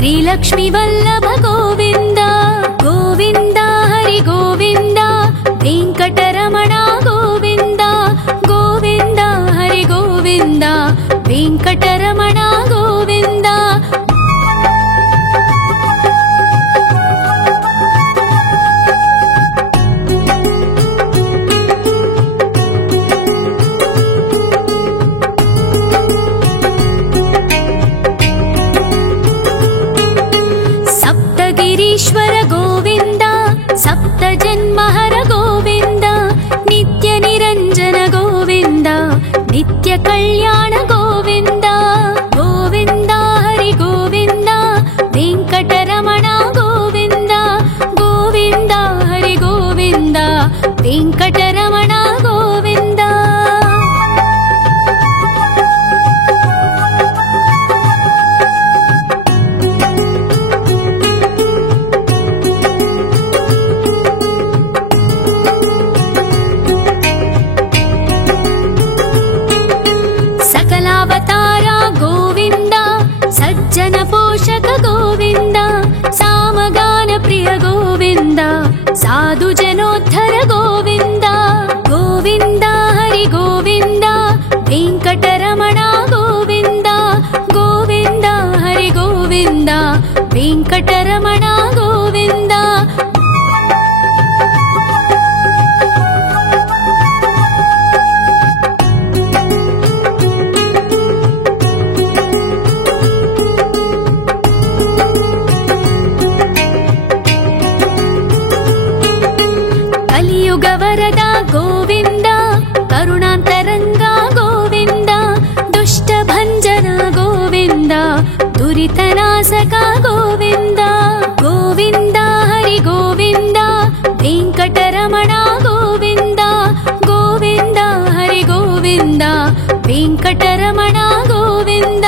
श्रीलक्ष्मी वल्लभ गोविन्द गोविन्द हरि गोविन्द वेङ्कटरमण गोविन्द गोविन्द हरि गोविन्द वेङ्कटरमण गोविन्द सप्तगिरीश्वर गोविन्द सप्तजन्महर गोविन्द नित्यनिरञ्जन गोविन्द नित्यकल्याण गोविन्द गोविन्द हरि गोविन्द वेङ्कटरमण गोविन्द गोविन्द हरि गोविन्द वेङ्कटरमण गोविन्द सकलावतारा गोविन्द सज्जन पोषक गोविन्द सामगान प्रिय गोविन्द साधु जनोद्धर गोविन्द गोविन्द हरि गोविन्द वेङ्कटरमण गोविन्द गोविन्द हरि गोविन्द वेङ्कटरमण गोविन्द कलियुगवरदा गोविन्द करुणान्तरङ्गा गोविन्द दुष्टभञ्जना गोविन्द दुरितनाशका गोविन्द गोविन्द हरि गोविन्द वेङ्कटरमण गोविन्द गोविन्द हरि गोविन्द वेङ्कटरमण गोविन्द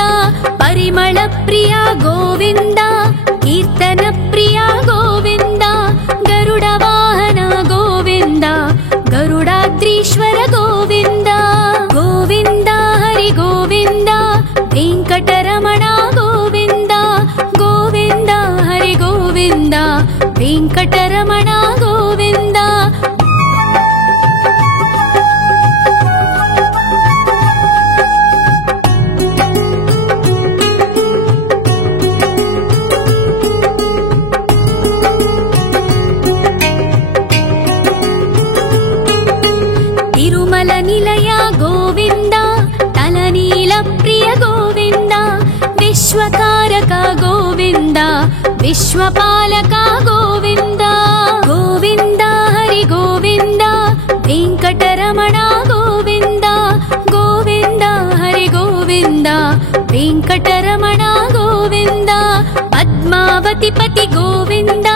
परिमळ प्रिया गोविन्द कीर्तन प्रिया गोविन्द गरुड वाहन गोविन्द गरुडाद्रीश्वर गोविन्द गोविन्द हरि गोविन्द वेङ्कटरमण गोविन्द गोविन्द हरि गोविन्द वेङ्कटरमण गोविन्द तिरुमल निलय गोविन्द तलनील प्रिय गोविन्द विश्वकारक गोविन्द विश्वपालक गोविन्द गोविन्द हरि गोविन्द वेङ्कटरमण गोविन्द गोविन्द हरि गोविन्द वेङ्कटरमण गोविन्द पद्मावती पति गोविन्द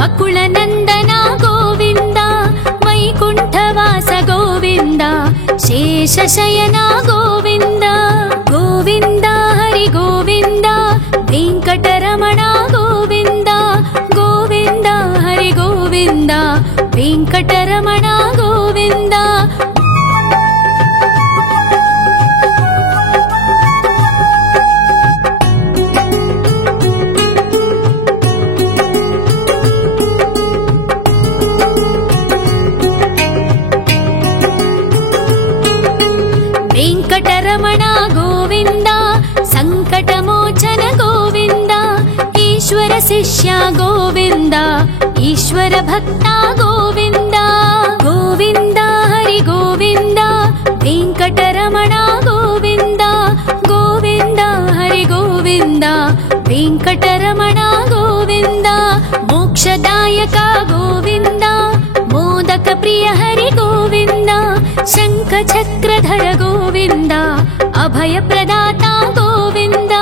वकुलनन्दन गोविन्द वैकुण्ठवास गोविन्द शेषशयन गोविन्द गोविन्द हरि गोविन्द वेङ्कटरमण गोविन्द गोविन्द हरि गोविन्द वेङ्कटरमण गोविन्द वेङ्कटरमण गोविन्द सङ्कटमोचन गोविन्द ईश्वर शिष्य गोविन्द ईश्वर भक्ता गोविन्द गोविन्द हरि गोविन्द वेङ्कटरमण गोविन्द गोविन्द हरि गोविन्द वेङ्कटरमण गोविन्द मोक्षदायक गोविन्द मोदक प्रिय हरि गोविन्द शङ्ख चक्रधर गोविन्द अभय प्रदाता गोविन्द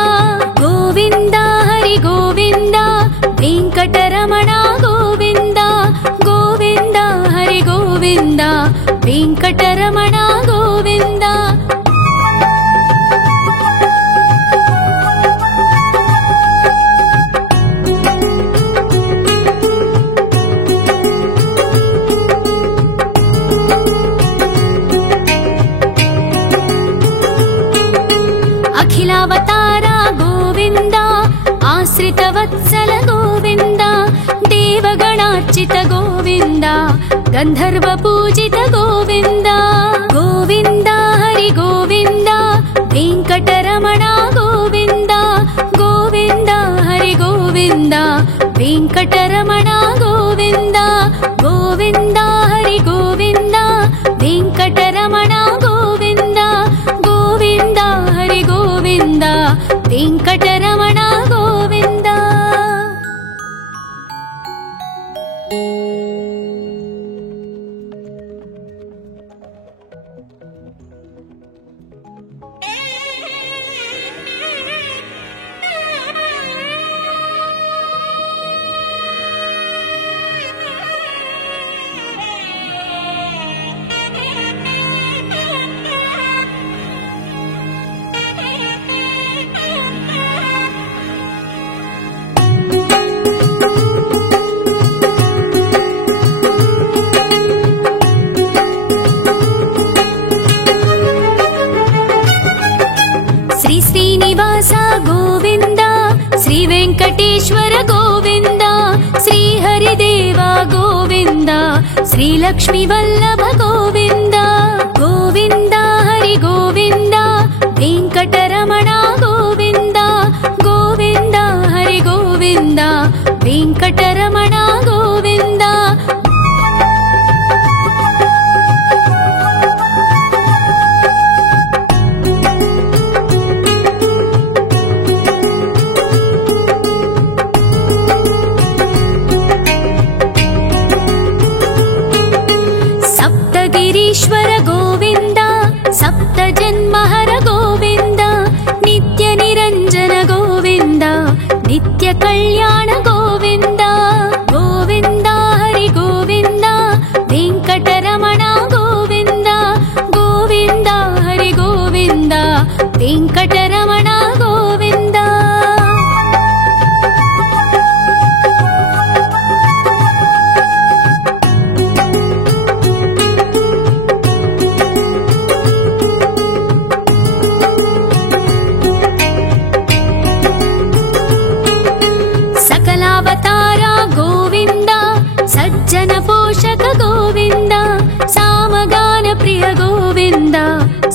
गोविन्द हरि गोविन्द वेङ्कटरमण गोविन्द गोविन्द हरि गोविन्द वेङ्कटरमण गोविन्द आश्रितवत्सल गोविन्द देवगणार्चित गोविन्द गन्धर्वपूजित गोविन्द गोविन्द हरि गोविन्द वेङ्कटरमण गोविन्द गोविन्द हरि गोविन्द वेङ्कटरमण गोविन्द गोविन्द हरि गोविन्द वेङ्कटरमण गोविन्द गोविन्द हरि गोविन्द वेङ्कटरमण गोविन्द। श्री श्रीनिवास गोविन्द श्री वेङ्कटेश्वर गोविन्द श्री हरिदेव गोविन्द श्री लक्ष्मीवल्लभ गोविन्द गोविन्द हरि गोविन्द वेङ्कटरमण गोविन्द गोविन्द हरि गोविन्द वेङ्कटरमण गोविन्द। सप्तगिरीश्वर गोविन्द सप्तजन्महर गोविन्द नित्यनिरञ्जन गोविन्द नित्यकल्याण गोविन्द गोविन्द हरि गोविन्द वेङ्कटरमण गोविन्द गोविन्द हरि गोविन्द वेङ्कटरमण गोविन्द। सकलावतार गोविन्द सज्जन पोषक गोविन्द सामगान प्रिय गोविन्द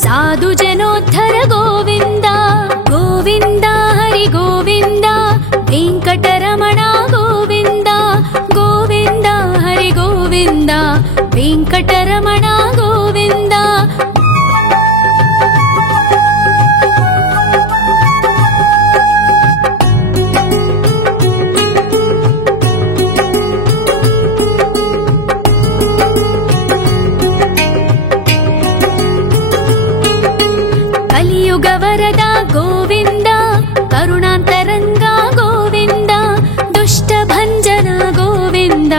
साधु जनोद्धर गोविन्द गोविन्द हरि गोविन्द वेङ्कटरमण गोविन्द गोविन्द हरि गोविन्द वेङ्कटरमण गोविन्द। कलियुगवरद गोविन्द करुणान्तरङ्ग गोविन्द दुष्टभञ्जन गोविन्द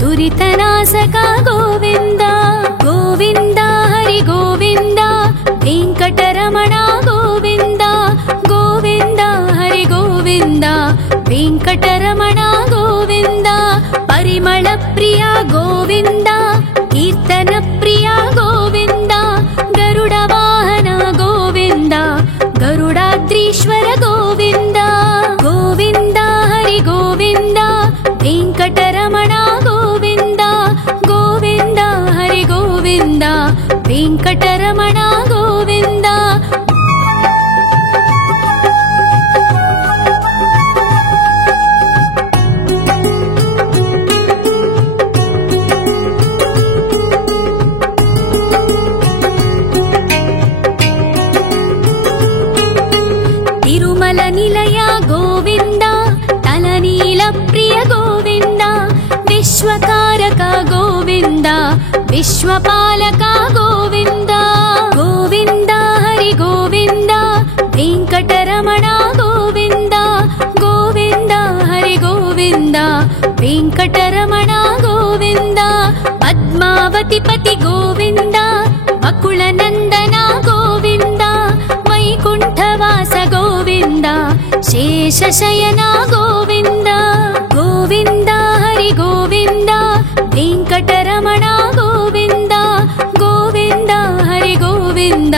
दुरितनाशक गोविन्द गोविन्द हरि गोविन्द वेङ्कटरमण गोविन्द गोविन्द हरि गोविन्द वेङ्कटरमण गोविन्द। परिमल प्रिय गोविन्द कीर्तन प्रिय गोविन्द गरुड वाहन गोविन्द गरुडाद्रीश्वर गोविन्द गोविन्द हरि गोविन्द वेङ्कटरमण गोविन्द गोविन्द हरि गोविन्द वेङ्कटरमण गोविन्द। तिरुमल निलय गोविन्द तलनील प्रिय गोविन्द विश्वकारक गोविन्द विश्वपालक गोविन्द गोविन्द हरि गोविन्द वेङ्कटरमण गोविन्द गोविन्द हरि गोविन्द वेङ्कटरमण गोविन्द। पद्मावतिपति गोविन्द अकुलनन्दन गोविन्द वैकुण्ठवास गोविन्द शेषशयन गोविन्द गोविन्द हरि गोविन्द वेङ्कटरमण गोविन्द गोविन्द हरि गोविन्द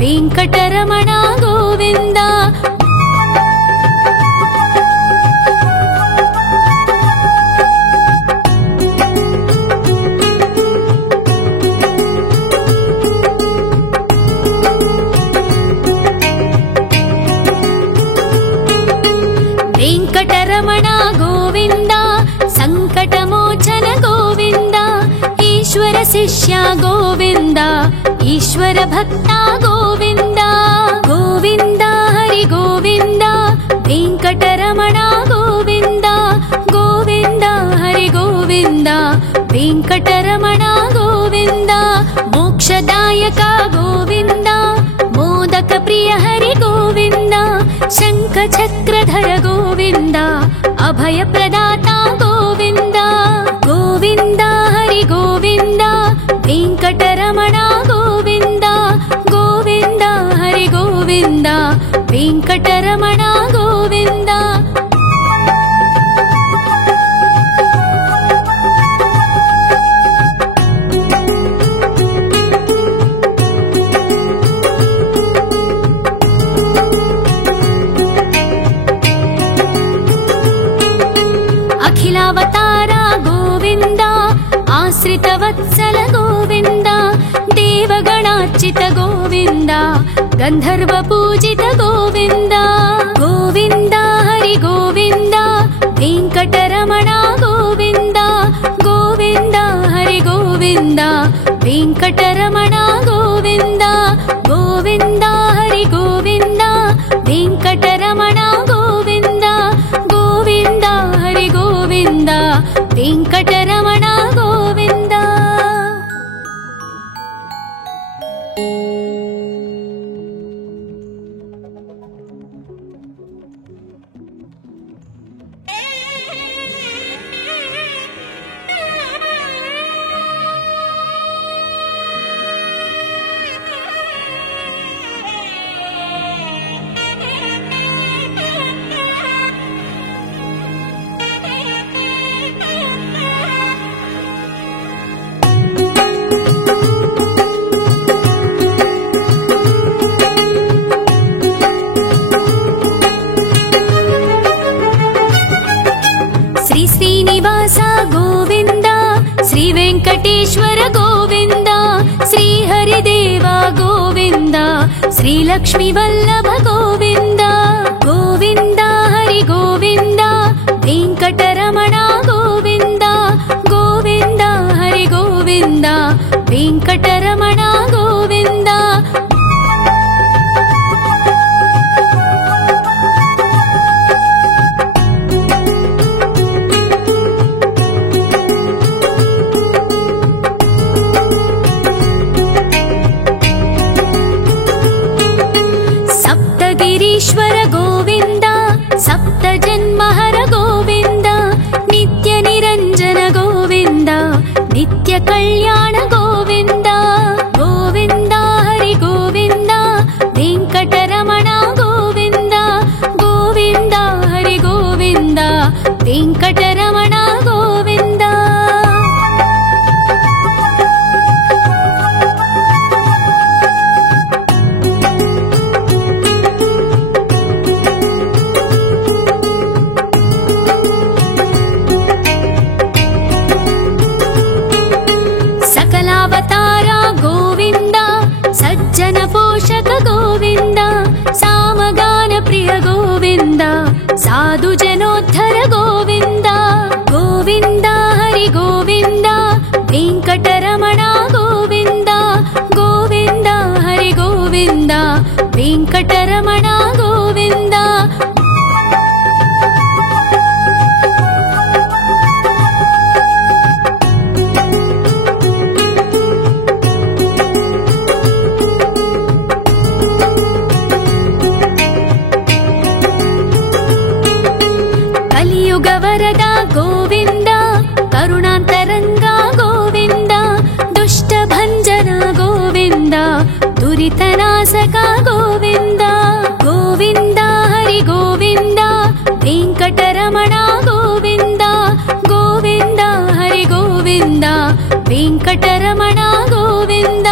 वेङ्कटरमण गोविन्द। వెంకటరమణ గోవింద సంకటమోచన గోవింద ఈశ్వర శిష్య గోవింద ఈశ్వర భక్త గోవింద గోవింద హరి గోవింద వెంకటరమణ గోవింద గోవింద హరి గోవింద వెంకటరమణ గోవింద మోక్షదాయక గోవింద మోదక ప్రియ హరి గోవింద శంఖ చక్రధర గోవింద అభయ ప్రదాత గోవింద గోవింద హరి గోవింద వెంకటరమణ గోవింద గోవింద హరి గోవింద వెంకటరమణ గోవింద అఖిలావతార గోవింద ఆశ్రితవత్సల గోవింద దేవగణార్చిత గోవింద గంధర్వ పూజిత గోవింద గోవింద హరి గోవింద వెంకటరమణ గోవింద గోవింద హరి గోవింద వెంకటరమణ గోవింద గోవింద హరి గోవింద వెంకటరమణ గోవింద గోవింద హరి గోవింద వెంకటరమణ గోవింద శ్రీ శ్రీనివాస గోవింద శ్రీ వెంకటేశ్వర గోవింద శ్రీ హరిదేవ గోవింద శ్రీ లక్ష్మీ వల్లభ గోవింద గోవింద హరి గోవింద వెంకటరమణ గోవింద గోవింద హరి గోవింద వెంకటరమణ గోవింద సప్తగిరీశ్వర గోవింద సప్త జన్మహర గోవింద నిత్య నిరంజన గోవింద నిత్య కళ్యాణ గోవింద గోవింద హరి గోవింద వెంకటరమణ గోవింద గోవింద హరి గోవింద వెంకటరమణ గోవింద సకలావతార గోవింద సజ్జన పోషక గోవింద సామగాన ప్రియ గోవింద సాధు జనోద్ధర గోవింద గోవింద హరి గోవింద వెంకటరమణ గోవింద గోవింద హరి గోవింద వెంకటరమణ గోవింద కలియుగ వరద గోవింద కరుణాంతరంగ గోవింద దుష్ట భంజన గోవింద దురితనాశక గోవింద గోవింద హరి గోవింద వెంకటరమణ గోవింద గోవింద హరి గోవింద వెంకటరమణ గోవింద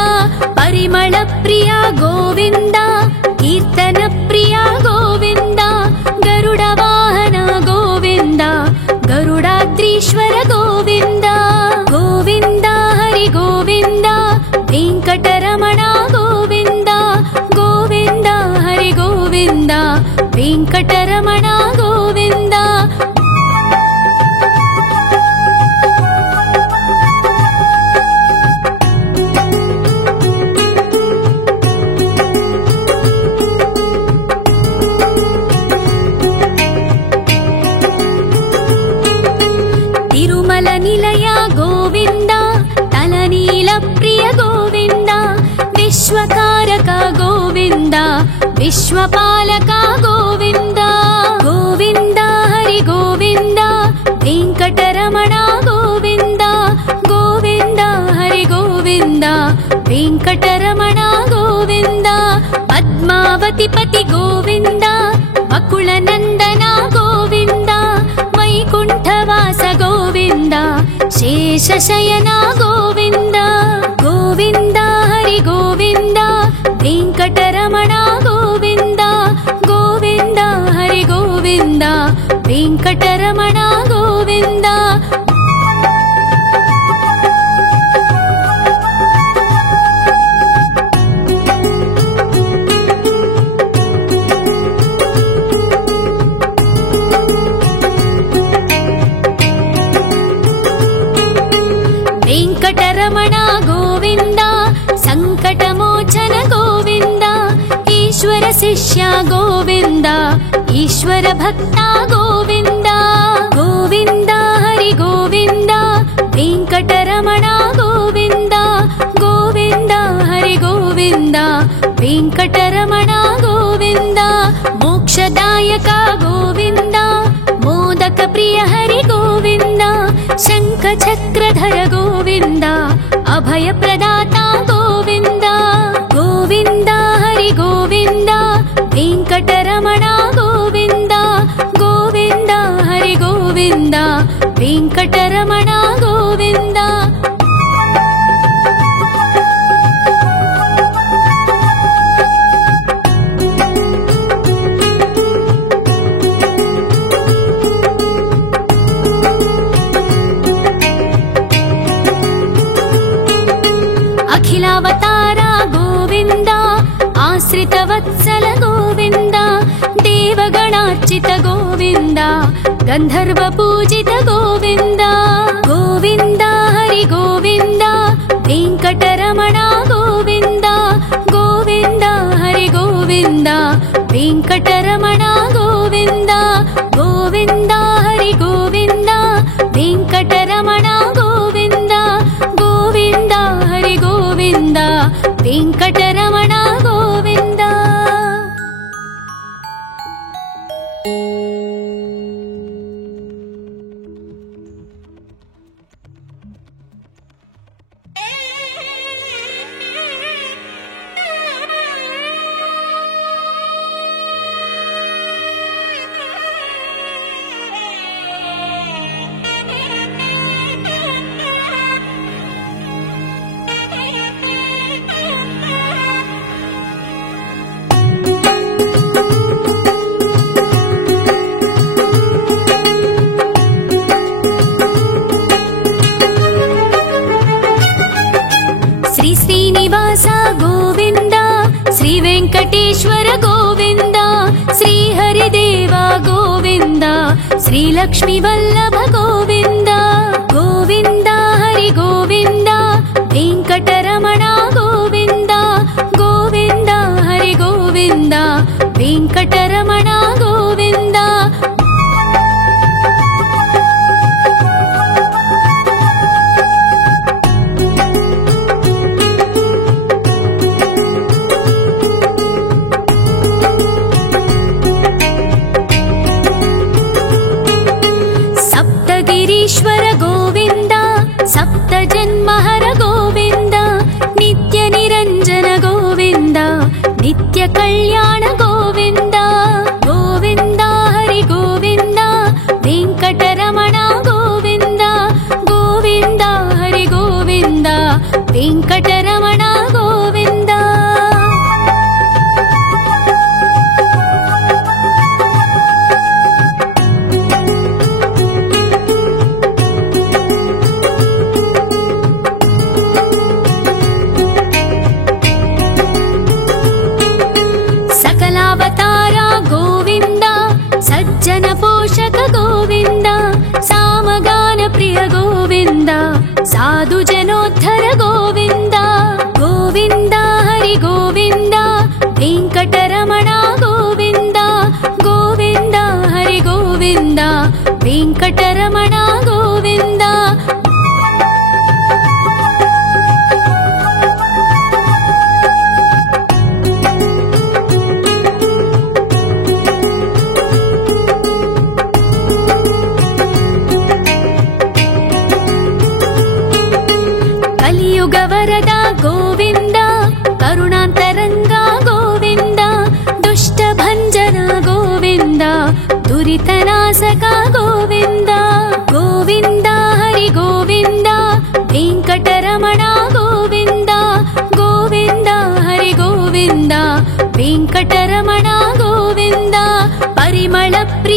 పరిమళ ప్రియ గోవింద కీర్తన ప్రియ గోవింద గరుడ వాహన గోవింద గరుడాద్రీశ్వర గోవింద గోవింద హరి గోవింద వెంకటరమణ గోవింద గోవింద హరి గోవింద వెంకటరమణ గోవింద ನಿಲಯ ಗೋವಿಂದ ತಲನೀಲ ಪ್ರಿಯ ಗೋವಿಂದ ವಿಶ್ವಕಾರಕ ಗೋವಿಂದ ವಿಶ್ವಪಾಲಕ ಗೋವಿಂದ ಗೋವಿಂದ ಹರಿ ಗೋವಿಂದ ವೆಂಕಟರಮಣ ಗೋವಿಂದ ಗೋವಿಂದ ಹರಿ ಗೋವಿಂದ ವೆಂಕಟರಮಣ ಗೋವಿಂದ ಪದ್ಮಾವತಿ ಪತಿ ಗೋವಿಂದ ವಕುಳ ನಂದನ ಗೋವಿಂದ ವೈಕುಂಠವಾಸ ಗೋವಿಂದ ಶೇಷಶಯನ ಗೋವಿಂದ ಗೋವಿಂದ ಹರಿ ಗೋವಿಂದ ವೆಂಕಟರಮಣ ಗೋವಿಂದ ಗೋವಿಂದ ಹರಿ ಗೋವಿಂದ ವೆಂಕಟರಮಣ ಗೋವಿಂದ ವೆಂಕಟರಮಣ ಗೋವಿಂದ ಸಂಕಟಮೋಚನ ಗೋವಿಂದ ಈಶ್ವರ ಶಿಷ್ಯ ಗೋವಿಂದ ಈಶ್ವರ ಭಕ್ತ ಗೋವಿಂದ ಗೋವಿಂದ ಹರಿ ಗೋವಿಂದ ವೆಂಕಟರಮಣ ಗೋವಿಂದ ಗೋವಿಂದ ಹರಿ ಗೋವಿಂದ ವೆಂಕಟರಮಣ ಗೋವಿಂದ ಮೋಕ್ಷದಾಯಕ ಗೋವಿಂದ ಮೋದಕ ಪ್ರಿಯ ಹರಿ ಗೋವಿಂದ ಶಂಖ ಚಕ್ರಧರ ಗೋವಿಂದ ಅಭಯ ಪ್ರದಾತ ಗೋವಿಂದ ಗೋವಿಂದ ಹರಿ ಗೋವಿಂದ ವೆಂಕಟರಮಣ ಗೋವಿಂದ ಗೋವಿಂದ ಹರಿ ಗೋವಿಂದ ವೆಂಕಟರಮಣ ಗೋವಿಂದ ಅಖಿಲಾವತಾರ ಗೋವಿಂದ ಆಶ್ರಿತ ವತ್ಸಲ ಗೋವಿಂದ ದೇವಗಣಾರ್ಚಿತ ಗೋವಿಂದ ಗಂಧರ್ವ ಪೂಜಿತ ಗೋವಿಂದ ಗೋವಿಂದ ಹರಿ ಗೋವಿಂದ ವೆಂಕಟರಮಣ ಗೋವಿಂದ ಗೋವಿಂದ ಹರಿ ಗೋವಿಂದ ವೆಂಕಟರಮಣ ಗೋವಿಂದ ಗೋವಿಂದ ಹರಿ ಗೋವಿಂದ ವೆಂಕಟರಮಣ ಗೋವಿಂದ ಗೋವಿಂದ ಹರಿ ಗೋವಿಂದ ವೆಂಕಟರಮಣ ಗೋವಿಂದ ಶ್ರೀ ಶ್ರೀನಿವಾಸ ಗೋವಿಂದ ಶ್ರೀ ವೆಂಕಟೇಶ್ವರ ಗೋವಿಂದ ಶ್ರೀ ಹರಿದೇವ ಗೋವಿಂದ ಶ್ರೀ ಲಕ್ಷ್ಮೀ ವಲ್ಲಭ ಗೋವಿಂದ ಗೋವಿಂದ ಹರಿ ಗೋವಿಂದ ವೆಂಕಟರಮಣ ಗೋವಿಂದ ಗೋವಿಂದ ಹರಿ ಗೋವಿಂದ ವೆಂಕಟರಮಣ ಗೋವಿಂದ ಸಪ್ತಗಿರೀಶ್ವರ ಗೋವಿಂದ ಸಪ್ತ ಜನ್ಮಹರ ಗೋವಿಂದ ನಿತ್ಯ ನಿರಂಜನ ಗೋವಿಂದ ನಿತ್ಯ ಕಲ್ಯಾಣ ಗೋವಿಂದ ಗೋವಿಂದ ಹರಿ ಗೋವಿಂದ ವೆಂಕಟರಮಣ ಗೋವಿಂದ ಗೋವಿಂದ ಹರಿ ಗೋವಿಂದ ವೆಂಕಟರಮಣ ಗೋವಿಂದ ಸಕಲಾವತಾರ ಗೋವಿಂದ ಸಜ್ಜನ ಪೋಷಕ ಗೋವಿಂದ ಸಾಮಗಾನ ಪ್ರಿಯ ಗೋವಿಂದ ಸಾಧು ಜನೋದ್ಧರ ಗೋವಿಂದ ಗೋವಿಂದ ಹರಿ ಗೋವಿಂದ ವೆಂಕಟರಮಣ ಗೋವಿಂದ ಗೋವಿಂದ ಹರಿ ಗೋವಿಂದ ವೆಂಕಟರಮಣ ಗೋವಿಂದ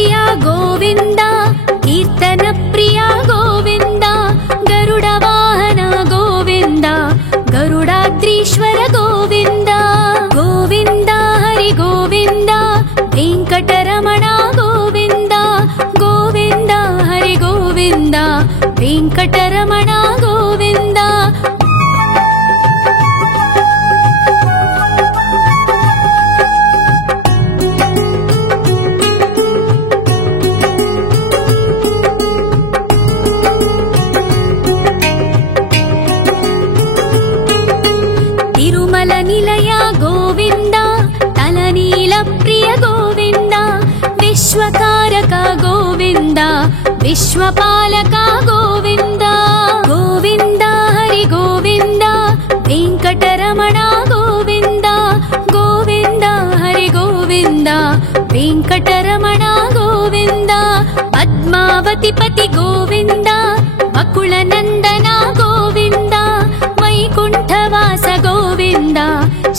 ಪ್ರಿಯ ಗೋವಿಂದ, ಕೀರ್ತನ ಪ್ರಿಯ ಗೋವಿಂದ, ಗರುಡ ವಾಹನ ಗೋವಿಂದ, ಗರುಡಾದ್ರೀಶ್ವರ ಗೋವಿಂದ. ಗೋವಿಂದ ಹರಿ ಗೋವಿಂದ, ವೆಂಕಟರಮಣ ಗೋವಿಂದ, ಗೋವಿಂದ ಹರಿ ಗೋವಿಂದ, ವೆಂಕಟರಮಣ ಗೋವಿಂದ. ತಿರುಮಲ ನಿಲಯ ಗೋವಿಂದ, ತಲನೀಲ ಪ್ರಿಯ ಗೋವಿಂದ, ವಿಶ್ವಕಾರಕ ಗೋವಿಂದ, ವಿಶ್ವಪಾಲಕ ಗೋವಿಂದ. ಗೋವಿಂದ ಹರಿ ಗೋವಿಂದ, ವೆಂಕಟರಮಣ ಗೋವಿಂದ, ಗೋವಿಂದ ಹರಿ ಗೋವಿಂದ, ವೆಂಕಟರಮಣ ಗೋವಿಂದ. ಪದ್ಮಾವತಿ ಪತಿ ಗೋವಿಂದ, ವಕುಳ ನಂದನ ಗೋವಿಂದ, ವೈಕುಂಠವಾಸ ಗೋವಿಂದ,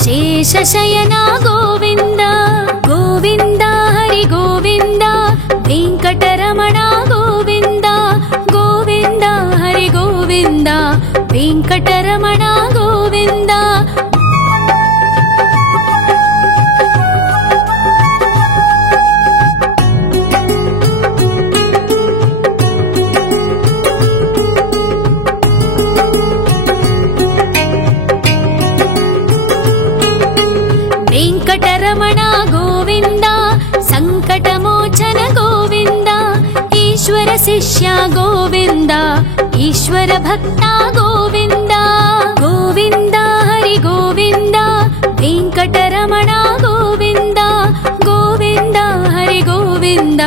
ಶೇಷಶಯನ ಗೋವಿಂದ. ಗೋವಿಂದ ಹರಿ ಗೋವಿಂದ, ವೆಂಕಟರಮಣ ಗೋವಿಂದ, ಗೋವಿಂದ ಹರಿ ಗೋವಿಂದ, ವೆಂಕಟರಮಣ ಗೋವಿಂದ. ವೆಂಕಟರಮಣ ಗೋವಿಂದ, ಸಂಕಟಮೋಚನ ಗೋವಿಂದ, ಈಶ್ವರ ಶಿಷ್ಯ ಗೋವಿಂದ, ಈಶ್ವರ ಭಕ್ತ ಗೋವಿಂದ. ಗೋವಿಂದ ಹರಿ ಗೋವಿಂದ, ವೆಂಕಟರಮಣ ಗೋವಿಂದ, ಗೋವಿಂದ ಹರಿ ಗೋವಿಂದ,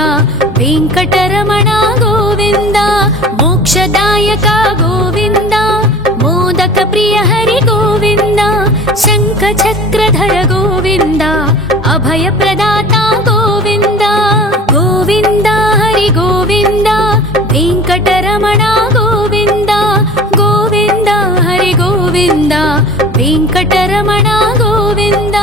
ವೆಂಕಟರಮಣ ಗೋವಿಂದ. ಮೋಕ್ಷದಾಯಕ ಗೋವಿಂದ, ಮೋದಕ ಪ್ರಿಯ ಹರಿ ಗೋವಿಂದ, ಶಂಖ ಚಕ್ರಧರ ಗೋವಿಂದ, ಅಭಯ ಪ್ರದಾತ ಗೋವಿಂದ. ಗೋವಿಂದ ಹರಿ ಗೋವಿಂದ, ವೆಂಕಟರಮಣ ಗೋವಿಂದ, ಗೋವಿಂದ ಹರಿ ಗೋವಿಂದ, ವೆಂಕಟರಮಣ ಗೋವಿಂದ.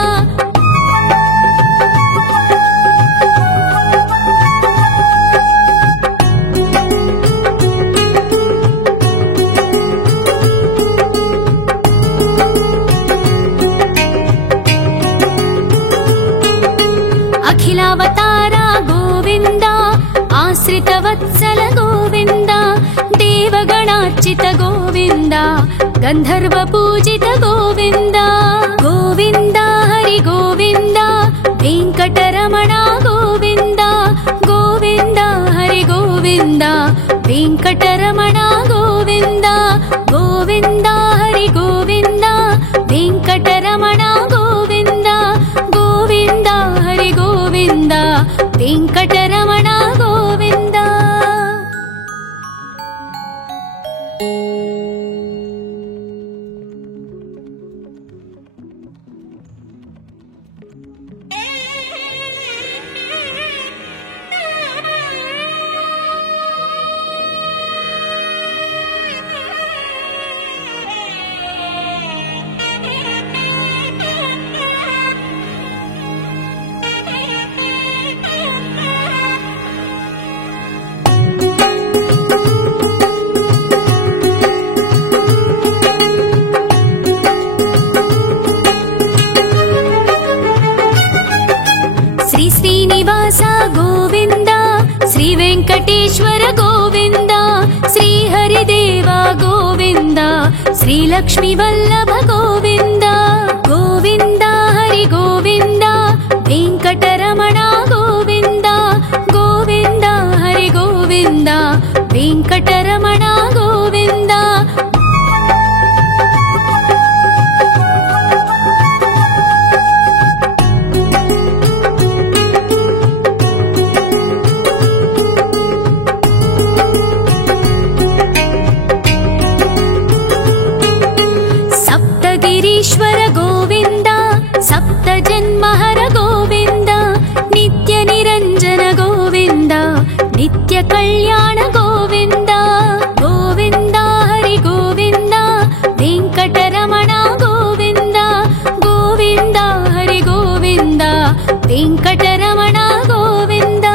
ಅಖಿಲಾವತಾರ ಗೋವಿಂದ, ಆಶ್ರಿತ ವತ್ಸಲ ಗೋವಿಂದ, ದೇವಗಣಾರ್ಚಿತ ಗೋವಿಂದ, ಗಂಧರ್ವ ಪೂಜಿತ ಗೋವಿಂದ. ಗೋವಿಂದ ಹರಿ ಗೋವಿಂದ, ವೆಂಕಟರಮಣ ಗೋವಿಂದ, ಗೋವಿಂದ ಹರಿ ಗೋವಿಂದ, ವೆಂಕಟರಮಣ ಗೋವಿಂದ. ಗೋವಿಂದ ಹರಿ ಗೋವಿಂದ, ವೆಂಕಟರಮಣ ಗೋವಿಂದ, ಗೋವಿಂದ ಹರಿ ಗೋವಿಂದ, ವೆಂಕಟರಮಣ ಗೋವಿಂದ. ಶ್ರೀ ಶ್ರೀನಿವಾಸ ಗೋವಿಂದ, ಶ್ರೀ ವೆಂಕಟೇಶ್ವರ ಗೋವಿಂದ, ಶ್ರೀ ಹರಿದೇವ ಗೋವಿಂದ, ಶ್ರೀ ಲಕ್ಷ್ಮೀ ವಲ್ಲಭ ಗೋವಿಂದ. ಗೋವಿಂದ ಹರಿ ಗೋವಿಂದ, ವೆಂಕಟರಮಣ ಗೋವಿಂದ, ಗೋವಿಂದ ಹರಿ ಗೋವಿಂದ, ವೆಂಕಟರಮಣ ಗೋವಿಂದ. ಸಪ್ತಗಿರೀಶ್ವರ ಗೋವಿಂದ, ಸಪ್ತ ಜನ್ಮಹರ ಗೋವಿಂದ, ನಿತ್ಯ ನಿರಂಜನ ಗೋವಿಂದ, ನಿತ್ಯ ಕಲ್ಯಾಣ ಗೋವಿಂದ. ಗೋವಿಂದ ಹರಿ ಗೋವಿಂದ, ವೆಂಕಟರಮಣ ಗೋವಿಂದ, ಗೋವಿಂದ ಹರಿ ಗೋವಿಂದ, ವೆಂಕಟರಮಣ ಗೋವಿಂದ.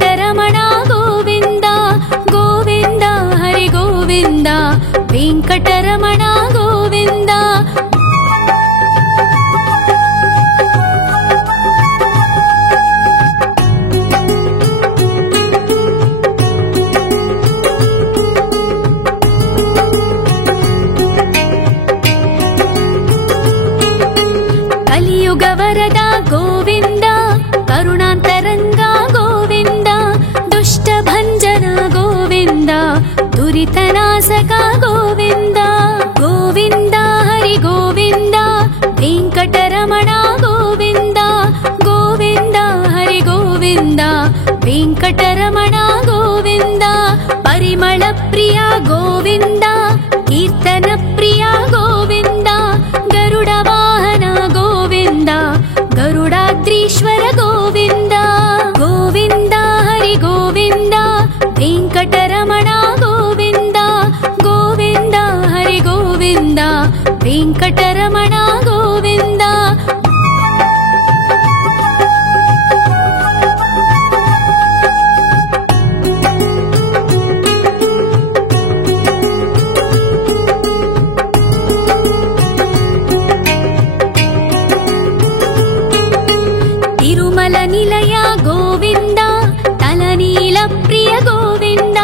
ವೆಂಕಟರಮಣ ಗೋವಿಂದ ಗೋವಿಂದ ಹರಿ ಗೋವಿಂದ ವೆಂಕಟರಮಣ ಗೋವಿಂದ. ಕಲಿಯುಗ ವರದ ಗೋವಿಂದ ಕರುಣಾಂತರಂಗ ಗೋವಿಂದ ದುಷ್ಟ ಭಂಜನ ಗೋವಿಂದ ದುರಿತನಾಶಕ ಗೋವಿಂದ ಗೋವಿಂದ ಹರಿ ಗೋವಿಂದ ವೆಂಕಟರಮಣ ಗೋವಿಂದ ಗೋವಿಂದ ಹರಿ ಗೋವಿಂದ ವೆಂಕಟರಮಣ ಗೋವಿಂದ. ಪರಿಮಳ ಪ್ರಿಯ ಗೋವಿಂದ ಕೀರ್ತನ ಪ್ರಿಯ ಗೋವಿಂದ ಗರುಡ ವಾಹನ ಗೋವಿಂದ ಗರುಡಾದ್ರೀಶ್ವರ ಗೋವಿಂದ ಗೋವಿಂದ ಹರಿ ಗೋವಿಂದ ವೆಂಕಟರಮಣ ಗೋವಿಂದ ಗೋವಿಂದ ಹರಿ ಗೋವಿಂದ ವೆಂಕಟರಮಣ ಗೋವಿಂದ. ತಿರುಮಲ ನಿಲಯ ಗೋವಿಂದ ತಲನೀಲ ಪ್ರಿಯ ಗೋವಿಂದ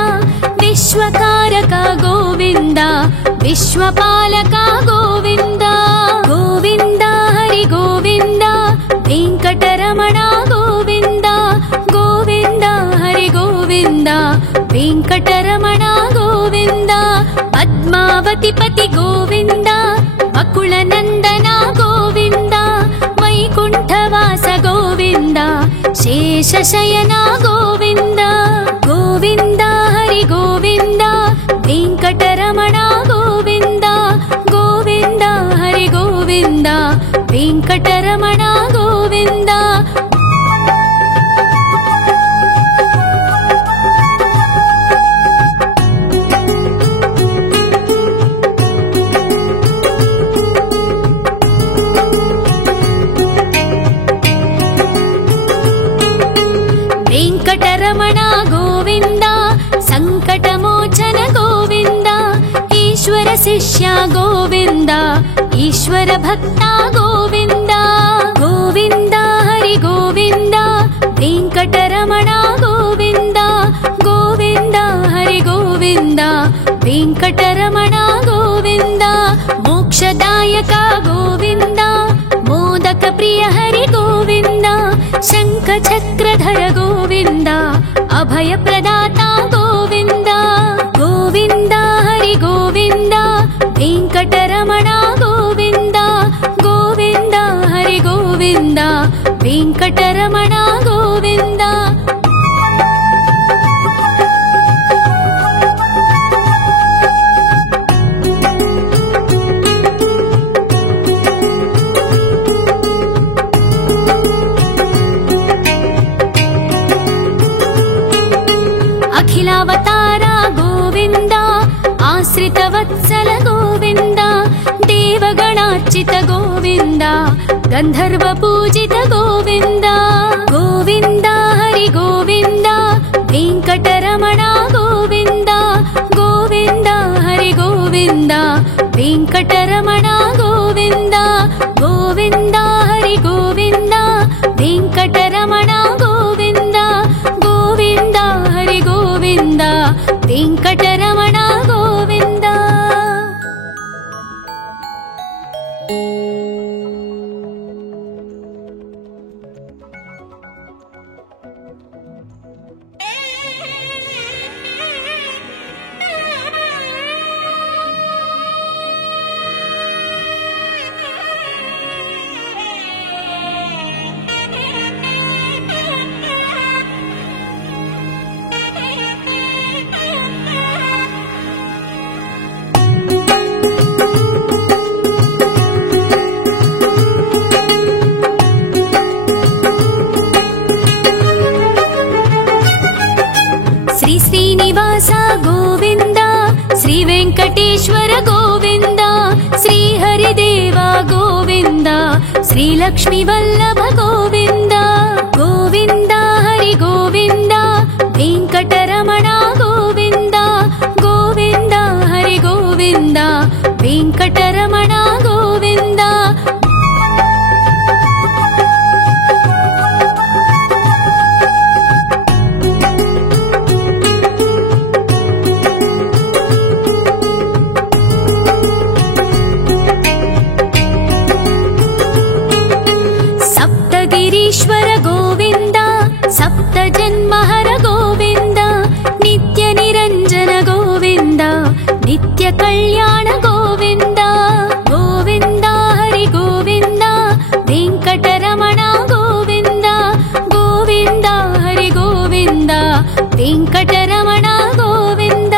ವಿಶ್ವಕಾರಕ ಗೋವಿಂದ ವಿಶ್ವಪಾಲಕ ಗೋವಿಂದ ಗೋವಿಂದ ಹರಿ ಗೋವಿಂದ ವೆಂಕಟರಮಣ ಗೋವಿಂದ ಗೋವಿಂದ ಹರಿ ಗೋವಿಂದ ವೆಂಕಟರಮಣ ಗೋವಿಂದ. ಪದ್ಮಾವತಿ ಪತಿ ಗೋವಿಂದ ಅಕುಳ ನಂದನ ಗೋವಿಂದ ವೈಕುಂಠವಾಸ ಗೋವಿಂದ ಶೇಷಶಯನ ಗೋವಿಂದ ಗೋವಿಂದ ಹರಿ ಗೋವಿಂದ ವೆಂಕಟರಮಣ ಗೋವಿಂದ ಗೋವಿಂದ ಹರಿ ಗೋವಿಂದ ವೆಂಕಟರಮಣ ಗೋವಿಂದ. ವೆಂಕಟರಮಣ ಗೋವಿಂದ ಸಂಕಟಮೋಚನ ಗೋವಿಂದ ಈಶ್ವರ ಶಿಷ್ಯ ಗೋವಿಂದ ಈಶ್ವರ ಭಕ್ತ ಗೋವಿಂದ ಗೋವಿಂದ ಹರಿ ಗೋವಿಂದ ವೆಂಕಟರಮಣ ಗೋವಿಂದ ಗೋವಿಂದ ಹರಿ ಗೋವಿಂದ ವೆಂಕಟರಮಣ ಗೋವಿಂದ. ಮೋಕ್ಷದಾಯಕ ಗೋವಿಂದ ಮೋದಕ ಪ್ರಿಯ ಹರಿ ಗೋವಿಂದ ಶಂಖ ಚಕ್ರಧರ ಗೋವಿಂದ ಅಭಯ ಪ್ರದಾತ ಗೋವಿಂದ ಗೋವಿಂದ ಹರಿ ಗೋವಿಂದ ವೆಂಕಟರಮಣ ಗೋವಿಂದ ಗೋವಿಂದ ಹರಿ ಗೋವಿಂದ ವೆಂಕಟರಮಣ ಗೋವಿಂದ. ಅಖಿಲಾವತಾರ ಗೋವಿಂದ ಆಶ್ರಿತ ವತ್ಸಲ ಗೋವಿಂದ ದೇವಗಣಾರ್ಚಿತ ಗೋವಿಂದ ಗಂಧರ್ವ ಪೂಜಿತ ಗೋವಿಂದ ಗೋವಿಂದ ಹರಿ ಗೋವಿಂದ ವೆಂಕಟರಮಣ ಗೋವಿಂದ ಗೋವಿಂದ ಹರಿ ಗೋವಿಂದ ವೆಂಕಟರಮಣ ಗೋವಿಂದ ಗೋವಿಂದ ಹರಿ ಗೋವಿಂದ ವೆಂಕಟರಮಣ ಗೋವಿಂದ ಗೋವಿಂದ ಹರಿ ಗೋವಿಂದ ವೆಂಕಟರಮಣ ಗೋವಿಂದ. ಶ್ರೀ ಶ್ರೀನಿವಾಸ ಗೋವಿಂದ ಶ್ರೀ ವೆಂಕಟೇಶ್ವರ ಗೋವಿಂದ ಶ್ರೀ ಹರಿದೇವ ಗೋವಿಂದ ಶ್ರೀ ಲಕ್ಷ್ಮೀ ವಲ್ಲಭ ಗೋವಿಂದ ಗೋವಿಂದ ಹರಿ ಗೋವಿಂದ ವೆಂಕಟರಮಣ ಗೋವಿಂದ.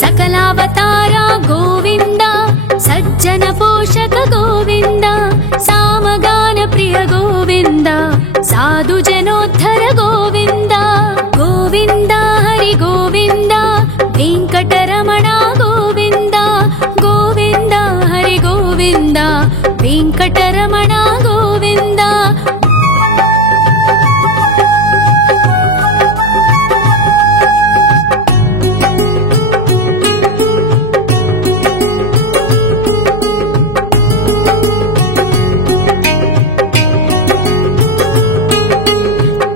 ಸಕಲಾವತಾರ ಗೋವಿಂದ, ಸಜ್ಜನ ಪೋಷಕ ಗೋವಿಂದ, ಸಾಮಗಾನ ಪ್ರಿಯ ಗೋವಿಂದ, ಸಾಧು ಜನೋದ್ಧರ ಗೋವಿಂದ. ಗೋವಿಂದ ಹರಿ ಗೋವಿಂದ, ವೆಂಕಟರಮಣ ಗೋವಿಂದ. ಗೋವಿಂದ ಹರಿ ಗೋವಿಂದ, ವೆಂಕಟರಮಣ ಗೋವಿಂದ.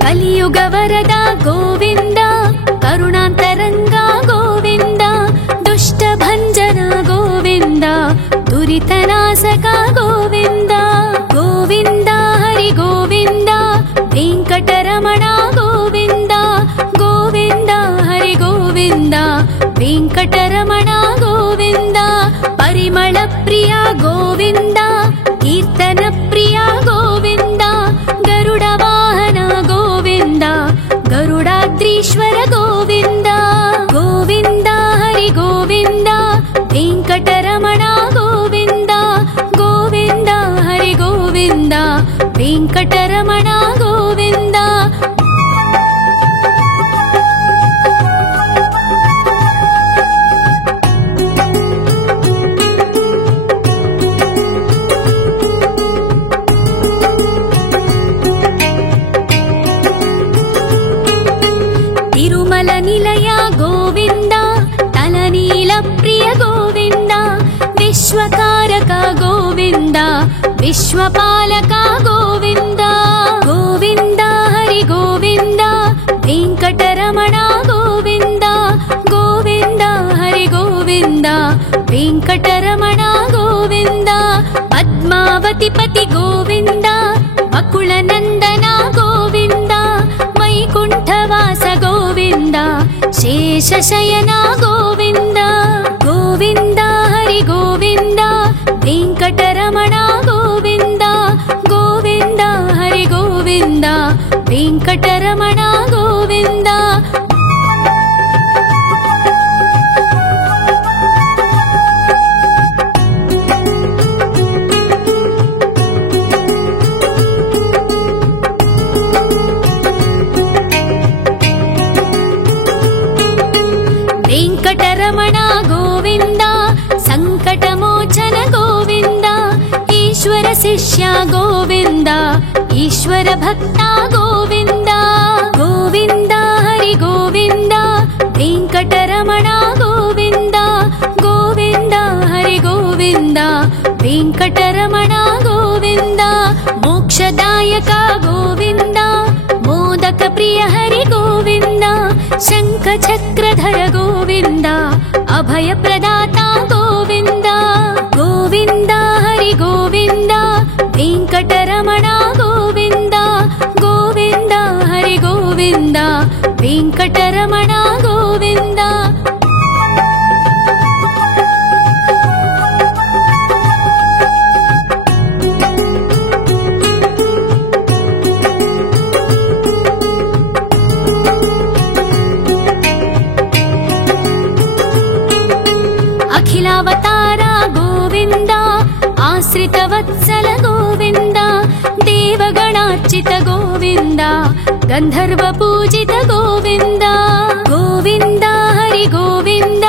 ಕಲಿಯುಗ ವರದ ಗೋವಿಂದ, ಕರುಣಾಂತರಂಗ ಗೋವಿಂದ, ದುಷ್ಟ ಭಂಜನ ಗೋವಿಂದ, ದುರಿತನಾಶಕ ಗೋವಿಂದ. ಗೋವಿಂದ ಹರಿ ಗೋವಿಂದ, ವೆಂಕಟರಮಣ ಗೋವಿಂದ. ಗೋವಿಂದ ಹರಿ ಗೋವಿಂದ, ವೆಂಕಟರಮಣ ಗೋವಿಂದ. ಪರಿಮಳ ಪ್ರಿಯ ಗೋವಿಂದ, ಕೀರ್ತನ ಪ್ರಿಯ ಗೋವಿಂದ, ಗರುಡ ವಾಹನ ಗೋವಿಂದ, ಗರುಡಾದ್ರೀಶ್ವರ ಗೋವಿಂದ. ಗೋವಿಂದ ಹರಿ ಗೋವಿಂದ, ವೆಂಕಟರಮಣ ಗೋವಿಂದ. ಗೋವಿಂದ ಹರಿ ಗೋವಿಂದ, ವೆಂಕಟರಮಣ ಗೋವಿಂದ. ತಿರುಮಲ ನಿಲಯ ಗೋವಿಂದ, ತಲನೀಲ ಪ್ರಿಯ ಗೋವಿಂದ, ವಿಶ್ವಕಾರಕ ಗೋವಿಂದ, ವಿಶ್ವಪಾಲಕ ಗೋವಿಂದ. ಗೋವಿಂದ ಹರಿ ಗೋವಿಂದ, ವೆಂಕಟರಮಣ ಗೋವಿಂದ. ಗೋವಿಂದ ಹರಿ ಗೋವಿಂದ, ವೆಂಕಟರಮಣ ಗೋವಿಂದ. ಪದ್ಮಾವತಿ ಪತಿ ಗೋವಿಂದ, ಅಕುಳ ನಂದನ ಗೋವಿಂದ, ವೈಕುಂಠವಾಸ ಗೋವಿಂದ, ಶೇಷಶಯನ ಗೋವಿಂದ. ಗೋವಿಂದ ಹರಿ ಗೋವಿಂದ, ವೆಂಕಟರಮಣ ಗೋವಿಂದ. ಗೋವಿಂದ ಹರಿ ಗೋವಿಂದ, ವೆಂಕಟರಮಣ ಗೋವಿಂದ. ವೆಂಕಟರಮಣ ಗೋವಿಂದ, ಸಂಕಟಮೋಚನ ಗೋವಿಂದ, ಈಶ್ವರ ಶಿಷ್ಯ ಗೋವಿಂದ, ಈಶ್ವರ ಭಕ್ತ ಗೋವಿಂದ. ಗೋವಿಂದ ಹರಿ ಗೋವಿಂದ, ವೆಂಕಟರಮಣ ಗೋವಿಂದ. ಗೋವಿಂದ ಹರಿ ಗೋವಿಂದ, ವೆಂಕಟರಮಣ ಗೋವಿಂದ. ಮೋಕ್ಷದಾಯಕ ಗೋವಿಂದ, ಮೋದಕ ಪ್ರಿಯ ಹರಿ ಗೋವಿಂದ, ಶಂಖ ಚಕ್ರಧರ ಗೋವಿಂದ, ಅಭಯ ಪ್ರದಾತ ಗೋವಿಂದ. ಗೋವಿಂದ ಹರಿ ಗೋವಿಂದ, ವೆಂಕಟರಮಣ ಗೋವಿಂದ. ಗೋವಿಂದ ಹರಿ ಗೋವಿಂದ, ವೆಂಕಟರಮಣ ಗೋವಿಂದ. ಅಖಿಲಾವತಾರ ಗೋವಿಂದ, ಆಶ್ರಿತ ವತ್ಸಲ ಗೋವಿಂದ, ದೇವಗಣಾರ್ಚಿತ ಗೋವಿಂದ, ಗಂಧರ್ವ ಪೂಜಿತ ಗೋವಿಂದ. ಗೋವಿಂದ ಹರಿ ಗೋವಿಂದ,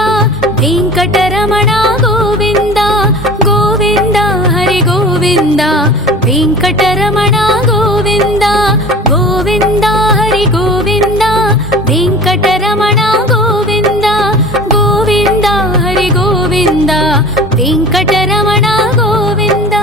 ವೆಂಕಟರಮಣ ಗೋವಿಂದ. ಗೋವಿಂದ ಹರಿ ಗೋವಿಂದ, ವೆಂಕಟರಮಣ ಗೋವಿಂದ. ಗೋವಿಂದ ಹರಿ ಗೋವಿಂದ, ವೆಂಕಟರಮಣ ಗೋವಿಂದ. ಗೋವಿಂದ ಹರಿ ಗೋವಿಂದ, ವೆಂಕಟರಮಣ ಗೋವಿಂದ.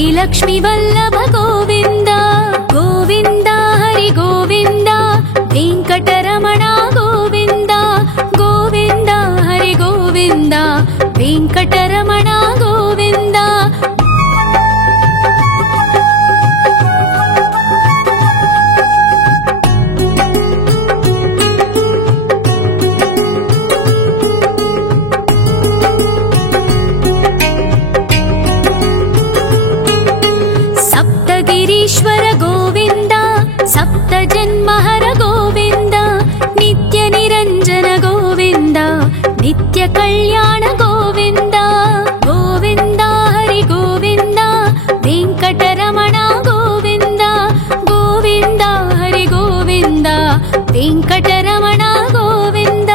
श्रीलक्ष्मी वल्लभ गोविन्द गोविन्द हरि गोविन्द वेङ्कटरमण गोविन्द गोविन्द हरि गोविन्द वेङ्कटरमण गोविन्द सप्तगिरीश्वर गोविन्द सप्तजन्महर गोविन्द नित्यनिरञ्जन गोविन्द नित्यकल्याण गोविन्द गोविन्द हरि गोविन्द वेङ्कटरमण गोविन्द गोविन्द हरि गोविन्द वेङ्कटरमण गोविन्द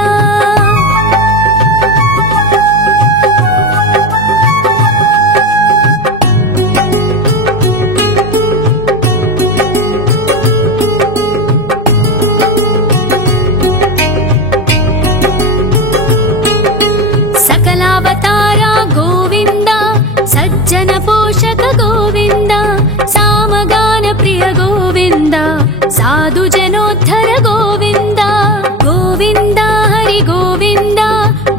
सकलावतारा गोविन्द सज्जन पोषक गोविन्द सामगान प्रिय गोविन्द साधु जनोद्धर गोविन्द गोविन्द हरि गोविन्द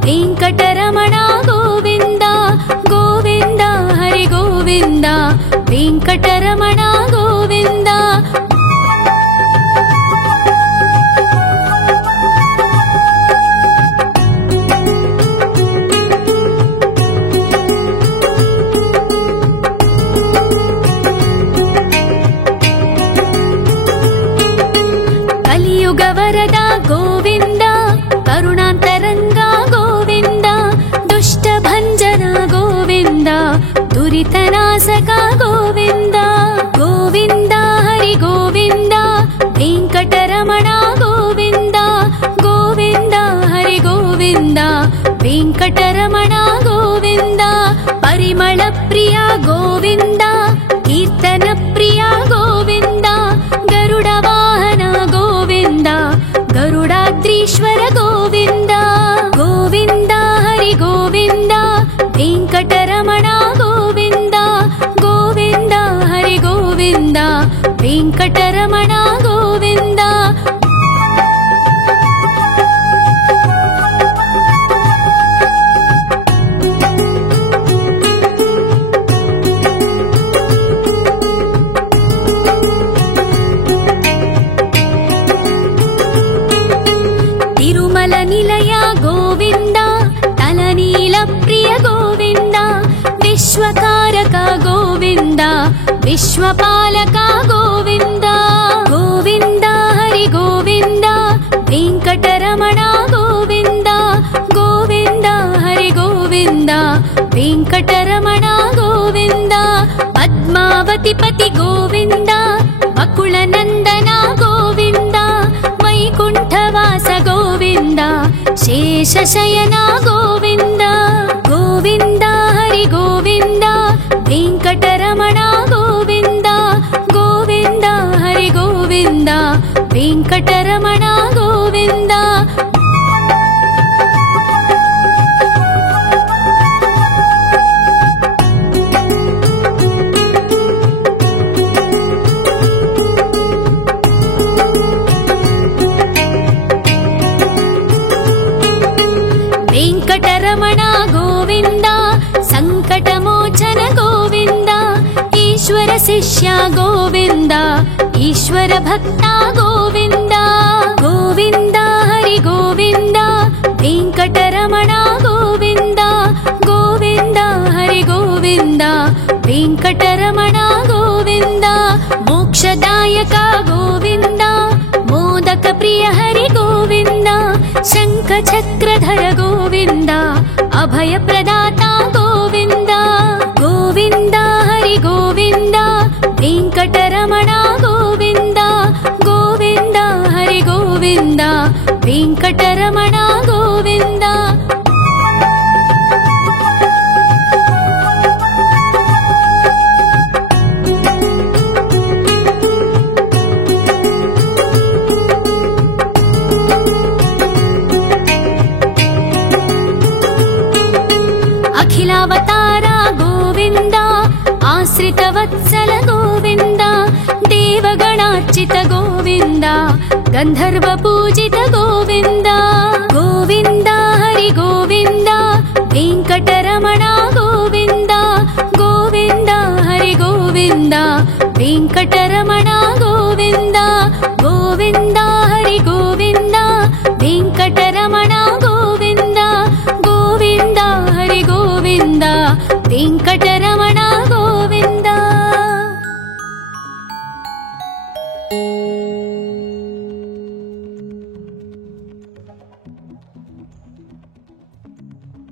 वेङ्कटरमण गोविन्द गोविन्द हरि गोविन्द वेङ्कटरमण गोविन्द कलियुगवरदा गोविन्द करुणान्तरङ्गा गोविन्द दुष्टभञ्जना गोविन्द दुरितनाशका गोविन्द गोविन्द हरि गोविन्द वेङ्कटरमण गोविन्द गोविन्द हरि गोविन्द वेङ्कटरमण गोविन्द परिमळ प्रिया गोविन्द कीर्तन प्रिया गोविन्द गरुड वाहन गोविन्द गरुडाद्रीश्वर गोविन्द गोविन्द हरि गोविन्द वेङ्कटरमण गोविन्द गोविन्द हरि गोविन्द वेङ्कटरमण गोविन्द तिरुमल निलय गोविन्द तलनील प्रिय गोविन्द विश्वकारक गोविन्द विश्वपालक गोविन्द गोविन्द हरि गोविन्द वेङ्कटरमण गोविन्द गोविन्द हरि गोविन्द वेङ्कटरमण गोविन्द पद्मावति पति गोविन्द वकुलनन्दन गोविन्द वैकुण्ठवास गोविन्द शेषशयन गोविन्द गोविन्द हरि गोविन्द वेङ्कटरमण गोविन्द गोविन्द हरि गोविन्द वेङ्कटरमण गोविन्द वेङ्कटरमण गोविन्द सङ्कटमोचन गोविन्द ईश्वर शिष्य गोविन्द ईश्वर भक्ता गोविन्द गोविन्द हरि गोविन्द वेङ्कटरमण गोविन्द गोविन्द हरि गोविन्द वेङ्कटरमण गोविन्द मोक्षदायक गोविन्द मोदक प्रिय हरि गोविन्द शङ्ख चक्रधर गोविन्द अभय प्रदाता गोविन्द गोविन्द हरि गोविन्द वेङ्कटरमण गोविन्द गोविन्द हरि गोविन्द वेङ्कटरमण गोविन्द अखिलावतारा गोविन्द आश्रितवत्सल गोविन्द गन्धर्व पूजित गोविन्द गोविन्द हरि गोविन्द वेङ्कटरमण गोविन्द गोविन्द हरि गोविन्द वेङ्कटरमण गोविन्द गोविन्द हरि गोविन्द वेङ्कटरमण गोविन्द गोविन्द हरि गोविन्द वेङ्कटरमण